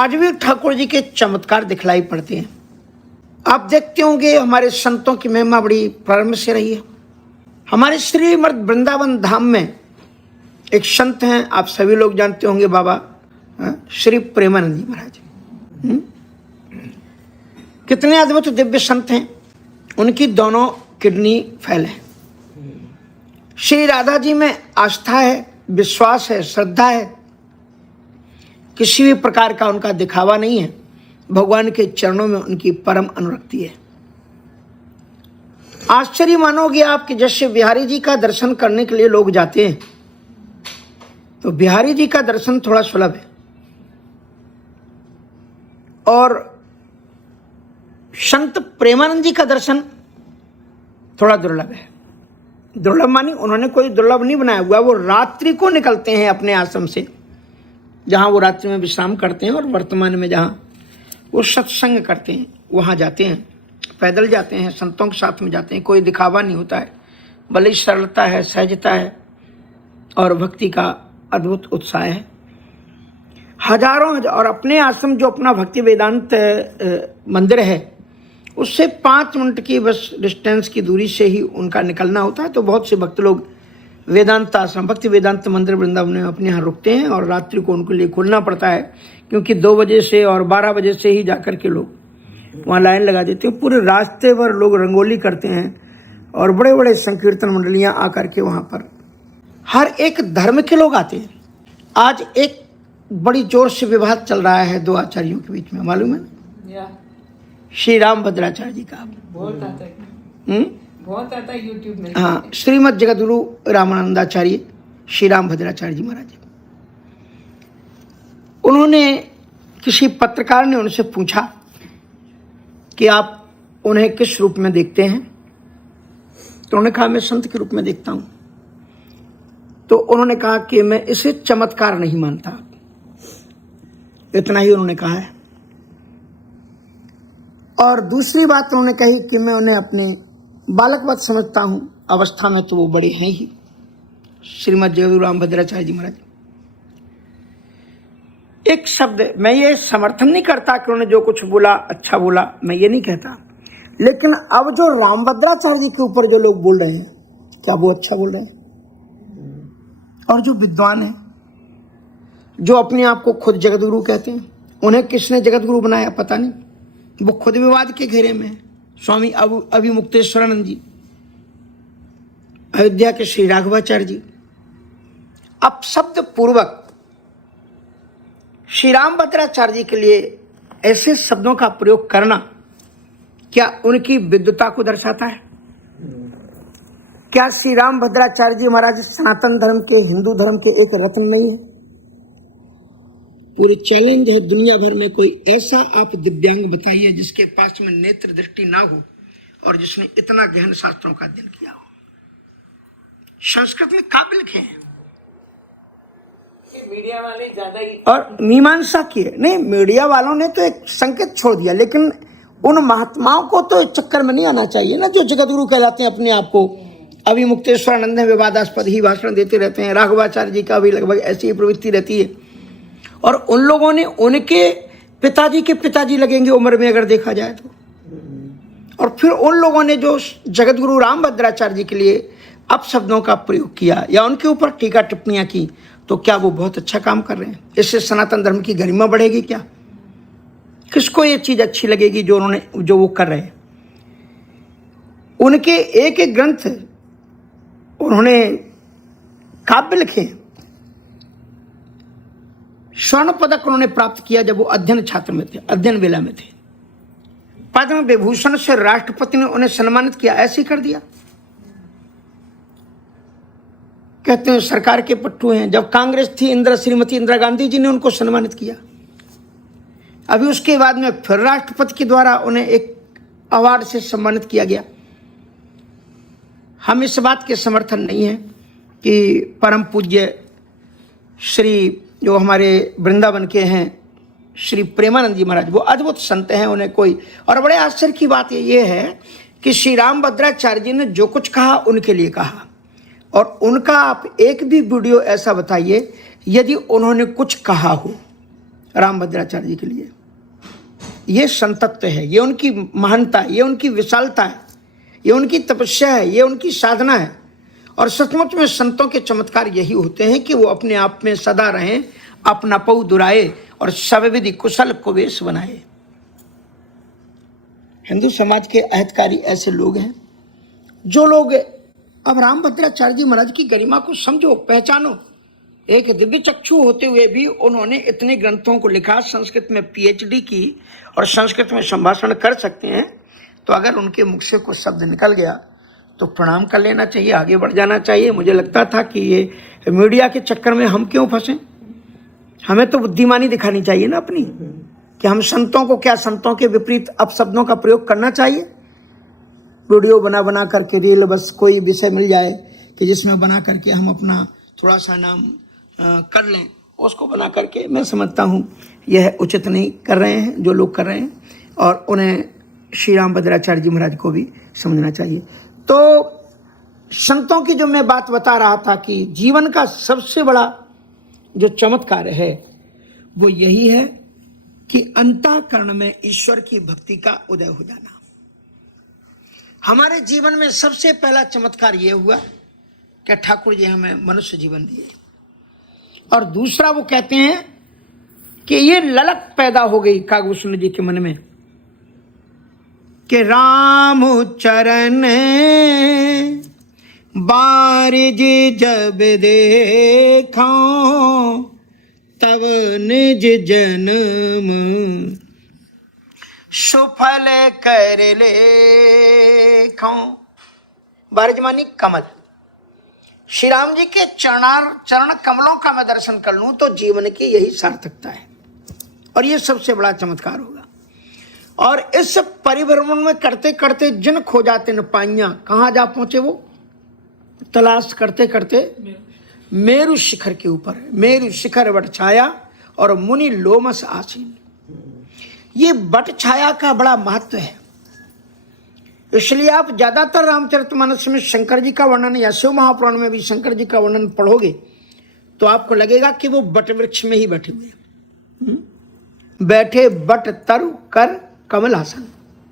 आज भी ठाकुर जी के चमत्कार दिखलाई पड़ते हैं। आप देखते होंगे हमारे संतों की महिमा बड़ी प्रारंभ से रही है। हमारे श्रीमद वृंदावन धाम में एक संत हैं, आप सभी लोग जानते होंगे, बाबा श्री प्रेमानंद जी महाराज। कितने अद्भुत दिव्य संत हैं। उनकी दोनों किडनी फेल है। श्री राधा जी में आस्था है, विश्वास है, श्रद्धा है। किसी भी प्रकार का उनका दिखावा नहीं है। भगवान के चरणों में उनकी परम अनुरक्ति है। आश्चर्य मानोगे आप कि जैसे बिहारी जी का दर्शन करने के लिए लोग जाते हैं, तो बिहारी जी का दर्शन थोड़ा सुलभ है और संत प्रेमानंद जी का दर्शन थोड़ा दुर्लभ है। दुर्लभ मानी उन्होंने कोई दुर्लभ नहीं बनाया हुआ। वो रात्रि को निकलते हैं अपने आश्रम से, जहां वो रात्रि में विश्राम करते हैं, और वर्तमान में जहां वो सत्संग करते हैं वहां जाते हैं। पैदल जाते हैं, संतों के साथ में जाते हैं। कोई दिखावा नहीं होता है, बड़ी सरलता है, सहजता है और भक्ति का अद्भुत उत्साह है। हजारों और अपने आश्रम जो अपना भक्ति वेदांत मंदिर है, उससे 5 मिनट की बस डिस्टेंस की दूरी से ही उनका निकलना होता है। तो बहुत से भक्त लोग वेदांत आश्रम, भक्ति वेदांत मंदिर वृंदावन में अपने यहाँ रुकते हैं और रात्रि को उनके लिए खुलना पड़ता है, क्योंकि 2 बजे से और 12 बजे से ही जाकर के लोग वहाँ लाइन लगा देते हैं। पूरे रास्ते भर लोग रंगोली करते हैं और बड़े बड़े संकीर्तन मंडलियाँ आकर के वहाँ पर हर एक धर्म के लोग आते हैं। आज एक बड़ी जोर से विवाद चल रहा है 2 आचार्यों के बीच में, मालूम है? श्री राम भद्राचार्य जी का बहुत आता है यूट्यूब में। हाँ, श्रीमद जगद्गुरु रामानंदाचार्य श्री राम भद्राचार्य जी महाराज। उन्होंने, किसी पत्रकार ने उनसे पूछा कि आप उन्हें किस रूप में देखते हैं, तो उन्होंने कहा मैं संत के रूप में देखता हूं। तो उन्होंने कहा कि मैं इसे चमत्कार नहीं मानता। इतना ही उन्होंने कहा है। और दूसरी बात उन्होंने कही कि मैं उन्हें अपनी बालकवत समझता हूं, अवस्था में तो वो बड़े हैं ही। श्रीमद जगद्गुरु राम भद्राचार्य जी महाराज। एक शब्द, मैं ये समर्थन नहीं करता कि उन्होंने जो कुछ बोला अच्छा बोला, मैं ये नहीं कहता, लेकिन अब जो राम भद्राचार्य जी के ऊपर जो लोग बोल रहे हैं, क्या वो अच्छा बोल रहे हैं? और जो विद्वान हैं, जो अपने आप को खुद जगतगुरु कहते हैं, उन्हें किसने जगतगुरु बनाया पता नहीं। वो खुद विवाद के घेरे में है। स्वामी अभिमुक्तेश्वरानंद जी, अयोध्या के श्री राघवाचार्य जी। अब शब्द पूर्वक श्री राम भद्राचार्य जी के लिए ऐसे शब्दों का प्रयोग करना क्या उनकी विद्वता को दर्शाता है? क्या श्री राम भद्राचार्य जी महाराज सनातन धर्म के, हिंदू धर्म के एक रत्न नहीं है? पूरी चैलेंज है दुनिया भर में कोई ऐसा आप दिव्यांग बताइए जिसके पास में नेत्र दृष्टि ना हो और जिसने इतना गहन शास्त्रों का अध्ययन किया हो। संस्कृत में काबिल लिखे हैं। मीडिया वाले ज्यादा ही और मीमांसा की है। नहीं, मीडिया वालों ने तो एक संकेत छोड़ दिया, लेकिन उन महात्माओं को तो इस चक्कर में नहीं आना चाहिए ना, जो जगतगुरु कहलाते हैं अपने आप को। अभिमुक्तेश्वरानंद में विवादास्पद ही भाषण देते रहते हैं। राघवाचार्य जी का भी लगभग ऐसी ही प्रवृत्ति रहती है। और उन लोगों ने, उनके पिताजी के पिताजी लगेंगे उम्र में अगर देखा जाए तो। और फिर उन लोगों ने जो जगतगुरु राम भद्राचार्य जी के लिए अपशब्दों का प्रयोग किया या उनके ऊपर टीका टिप्पणियां की, तो क्या वो बहुत अच्छा काम कर रहे हैं? इससे सनातन धर्म की गरिमा बढ़ेगी क्या? किसको ये चीज अच्छी लगेगी जो वो कर रहे हैं? उनके एक एक ग्रंथ उन्होंने काव्य लिखे। स्वर्ण पदक उन्होंने प्राप्त किया जब वो अध्ययन छात्र में थे, अध्ययन वेला में थे। पद्म विभूषण से राष्ट्रपति ने उन्हें सम्मानित किया, ऐसे ही कर दिया। कहते हैं सरकार के पट्टू हैं। जब कांग्रेस थी, श्रीमती इंदिरा गांधी जी ने उनको सम्मानित किया। अभी उसके बाद में फिर राष्ट्रपति के द्वारा उन्हें एक अवार्ड से सम्मानित किया गया। हम इस बात के समर्थन नहीं है कि परम पूज्य श्री जो हमारे वृंदावन के हैं श्री प्रेमानंद जी महाराज, वो अद्भुत संत हैं, उन्हें कोई। और बड़े आश्चर्य की बात ये है कि श्री राम भद्राचार्य जी ने जो कुछ कहा उनके लिए कहा। और उनका आप एक भी वीडियो ऐसा बताइए यदि उन्होंने कुछ कहा हो, रामभद्राचार्य जी के लिए। ये संतत्व है, ये उनकी महानता, ये उनकी विशालता है, ये उनकी तपस्या है, ये उनकी साधना है। और सचमुच में संतों के चमत्कार यही होते हैं कि वो अपने आप में सदा रहें, अपना पऊ दुराए और सब विधि कुशल कुबेश बनाए। हिंदू समाज के अहितकारी ऐसे लोग हैं जो लोग, अब रामभद्राचार्य जी महाराज की गरिमा को समझो, पहचानो। एक दिव्य चक्षु होते हुए भी उन्होंने इतने ग्रंथों को लिखा, संस्कृत में पीएचडी की और संस्कृत में संभाषण कर सकते हैं। तो अगर उनके मुख से कुछ शब्द निकल गया तो प्रणाम कर लेना चाहिए, आगे बढ़ जाना चाहिए। मुझे लगता था कि ये मीडिया के चक्कर में हम क्यों फंसे, हमें तो बुद्धिमानी दिखानी चाहिए ना अपनी, कि हम संतों को क्या, संतों के विपरीत अपशब्दों का प्रयोग करना चाहिए। वीडियो बना बना करके, रील, बस कोई विषय मिल जाए कि जिसमें बना करके हम अपना थोड़ा सा नाम कर लें, उसको बना करके, मैं समझता हूँ यह उचित नहीं कर रहे हैं जो लोग कर रहे हैं। और उन्हें श्री रामभद्राचार्य जी महाराज को भी समझना चाहिए। तो संतों की जो मैं बात बता रहा था कि जीवन का सबसे बड़ा जो चमत्कार है वो यही है कि अंतःकरण में ईश्वर की भक्ति का उदय हो जाना। हमारे जीवन में सबसे पहला चमत्कार ये हुआ कि ठाकुर जी हमें मनुष्य जीवन दिए। और दूसरा वो कहते हैं कि ये ललक पैदा हो गई कागभूषण जी के मन में कि राम चरण बारिज जब देखो तब निज जन्म सुफल कर लेखो। बारिज मानी कमल। श्री राम जी के चरण कमलों का मैं दर्शन कर लूं तो जीवन की यही सार्थकता है और ये सबसे बड़ा चमत्कार होगा। और इस परिभ्रमण में करते करते जिन खो जाते न पाइयां, कहाँ जा पहुंचे वो, तलाश करते करते मेरु शिखर के ऊपर। मेरु शिखर वट छाया और मुनि लोमस आसीन। ये वट छाया का बड़ा महत्व है। इसलिए आप ज्यादातर रामचरितमानस में शंकर जी का वर्णन या शिव महापुराण में भी शंकर जी का वर्णन पढ़ोगे तो आपको लगेगा कि वो बट वृक्ष में ही बैठे हुए हैं। बैठे बट तरु कर कमल आसन।